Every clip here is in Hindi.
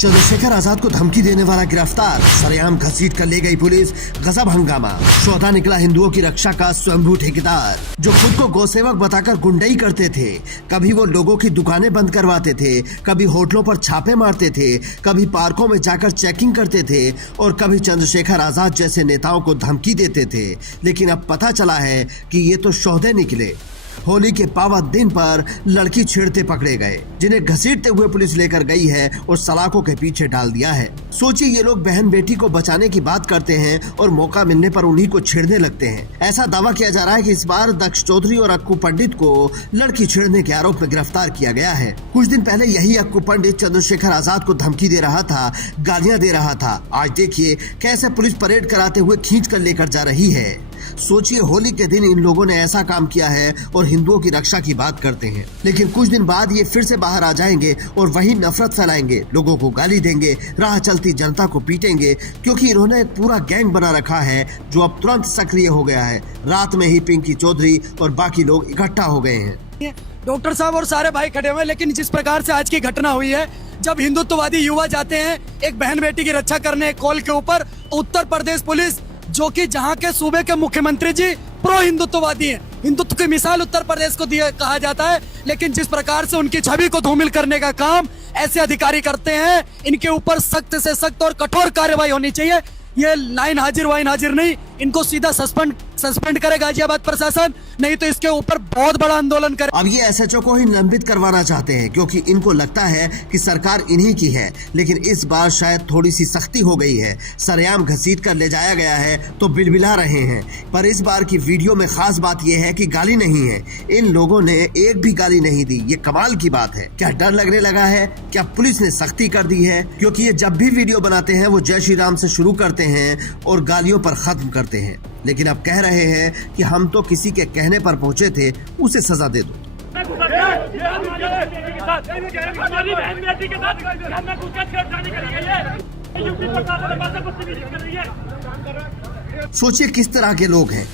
चंद्रशेखर आजाद को धमकी देने वाला गिरफ्तार, सरेआम घसीट कर ले गई पुलिस, गजब हंगामा। सौदा निकला हिंदुओं की रक्षा का स्वयंभू ठेकेदार, जो खुद को गौसेवक बताकर गुंडई करते थे। कभी वो लोगों की दुकानें बंद करवाते थे, कभी होटलों पर छापे मारते थे, कभी पार्कों में जाकर चेकिंग करते थे और कभी चंद्रशेखर आजाद जैसे नेताओं को धमकी देते थे। लेकिन अब पता चला है कि ये तो सौदे निकले। होली के पावन दिन पर लड़की छेड़ते पकड़े गए, जिन्हें घसीटते हुए पुलिस लेकर गई है और सलाखों के पीछे डाल दिया है। सोचिए, ये लोग बहन बेटी को बचाने की बात करते हैं और मौका मिलने पर उन्हीं को छेड़ने लगते हैं। ऐसा दावा किया जा रहा है कि इस बार दक्ष चौधरी और अक्कू पंडित को लड़की छेड़ने के आरोप में गिरफ्तार किया गया है। कुछ दिन पहले यही अक्कू पंडित चंद्रशेखर आजाद को धमकी दे रहा था, गालियां दे रहा था। आज देखिए कैसे पुलिस परेड कराते हुए खींच कर लेकर जा रही है। सोचिए, होली के दिन इन लोगों ने ऐसा काम किया है और हिंदुओं की रक्षा की बात करते हैं, लेकिन कुछ दिन बाद ये फिर से बाहर आ जाएंगे और वही नफरत फैलाएंगे, लोगों को गाली देंगे, राह चलती जनता को पीटेंगे, क्योंकि इन्होंने एक पूरा गैंग बना रखा है जो अब तुरंत सक्रिय हो गया है। रात में ही पिंकी चौधरी और बाकी लोग इकट्ठा हो गए हैं। डॉक्टर साहब और सारे भाई खड़े हुए, लेकिन जिस प्रकार से आज की घटना हुई है, जब हिंदुत्ववादी युवा जाते हैं एक बहन बेटी की रक्षा करने कॉल के ऊपर, तो उत्तर प्रदेश पुलिस, जो कि जहां के सूबे के मुख्यमंत्री जी प्रो हिंदुत्ववादी हैं, हिंदुत्व की मिसाल उत्तर प्रदेश को दिया कहा जाता है, लेकिन जिस प्रकार से उनकी छवि को धूमिल करने का काम ऐसे अधिकारी करते हैं, इनके ऊपर सख्त से सख्त और कठोर कार्रवाई होनी चाहिए। ये लाइन हाजिर वाइन हाजिर नहीं, इनको सीधा सस्पेंड करे गाजियाबाद प्रशासन, नहीं तो इसके ऊपर बहुत बड़ा आंदोलन करे। अब ये एसएचओ को ही निलंबित करवाना चाहते हैं, क्योंकि इनको लगता है कि सरकार इन्हीं की है। लेकिन इस बार शायद थोड़ी सी सख्ती हो गई है। सरेआम घसीट कर ले जाया गया है तो बिलबिला रहे हैं, पर इस बार की वीडियो में खास बात यह है कि गाली नहीं है। इन लोगों ने एक भी गाली नहीं दी, ये कमाल की बात है। क्या डर लगने लगा है? क्या पुलिस ने सख्ती कर दी है? क्योंकि ये जब भी वीडियो बनाते हैं वो जय श्री राम से शुरू करते हैं और गालियों पर खत्म करते हैं। लेकिन अब कह रहे हैं कि हम तो किसी के कहने पर पहुंचे थे, उसे सजा दे दो। सोचिए किस तरह के लोग हैं।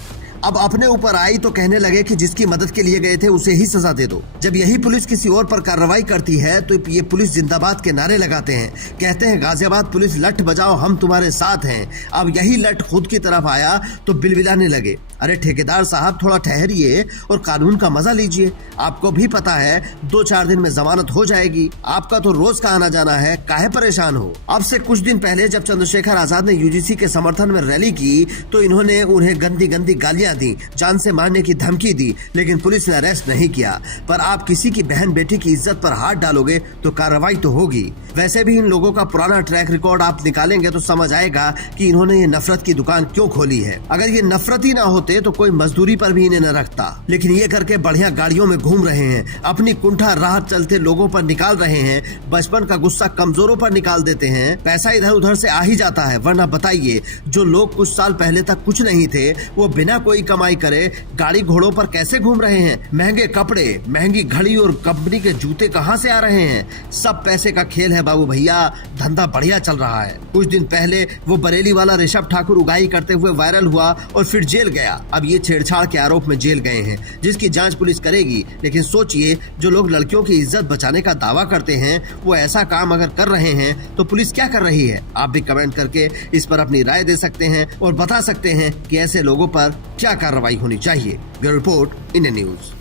अब अपने ऊपर आई तो कहने लगे कि जिसकी मदद के लिए गए थे उसे ही सजा दे दो। जब यही पुलिस किसी और पर कार्रवाई करती है तो ये पुलिस जिंदाबाद के नारे लगाते हैं, कहते हैं गाजियाबाद पुलिस लठ बजाओ, हम तुम्हारे साथ हैं। अब यही लठ खुद की तरफ आया तो बिलबिलाने लगे। अरे ठेकेदार साहब, थोड़ा ठहरिए और कानून का मजा लीजिए। आपको भी पता है 2-4 दिन में जमानत हो जाएगी, आपका तो रोज का आना जाना है, काहे परेशान हो। अब से कुछ दिन पहले जब चंद्रशेखर आजाद ने यूजीसी के समर्थन में रैली की तो इन्होंने उन्हें गंदी गंदी गालियां दी, जान से मारने की धमकी दी, लेकिन पुलिस ने अरेस्ट नहीं किया। पर आप किसी की बहन बेटी की इज्जत पर हाथ डालोगे तो कार्रवाई तो होगी। वैसे भी इन लोगों का पुराना ट्रैक रिकॉर्ड आप निकालेंगे तो समझ आएगा कि इन्होंने ये नफरत की दुकान क्यों खोली है। अगर ये नफरत ही ना होते तो कोई मजदूरी पर भी इन्हें न रखता, लेकिन ये करके बढ़िया गाड़ियों में घूम रहे हैं, अपनी कुंठा राह चलते लोगों पर निकाल रहे हैं, बचपन का गुस्सा कमजोरों पर निकाल देते हैं। पैसा इधर उधर से आ ही जाता है, वरना बताइए जो लोग कुछ साल पहले तक कुछ नहीं थे वो बिना कोई कमाई करे गाड़ी घोड़ों पर कैसे घूम रहे हैं। महंगे कपड़े, महंगी घड़ी और कंपनी के जूते कहां से आ रहे हैं? सब पैसे का खेल है बाबू भैया, धंधा बढ़िया चल रहा है। कुछ दिन पहले वो बरेली वाला ऋषभ ठाकुर उगाही करते हुए वायरल हुआ और फिर जेल गया। अब ये छेड़छाड़ के आरोप में जेल गए हैं, जिसकी जांच पुलिस करेगी। लेकिन सोचिए, जो लोग लड़कियों की इज्जत बचाने का दावा करते हैं वो ऐसा काम अगर कर रहे हैं तो पुलिस क्या कर रही है? आप भी कमेंट करके इस पर अपनी राय दे सकते हैं और बता सकते हैं कि ऐसे लोगों पर क्या कार्रवाई होनी चाहिए। Bureau report, Indian news.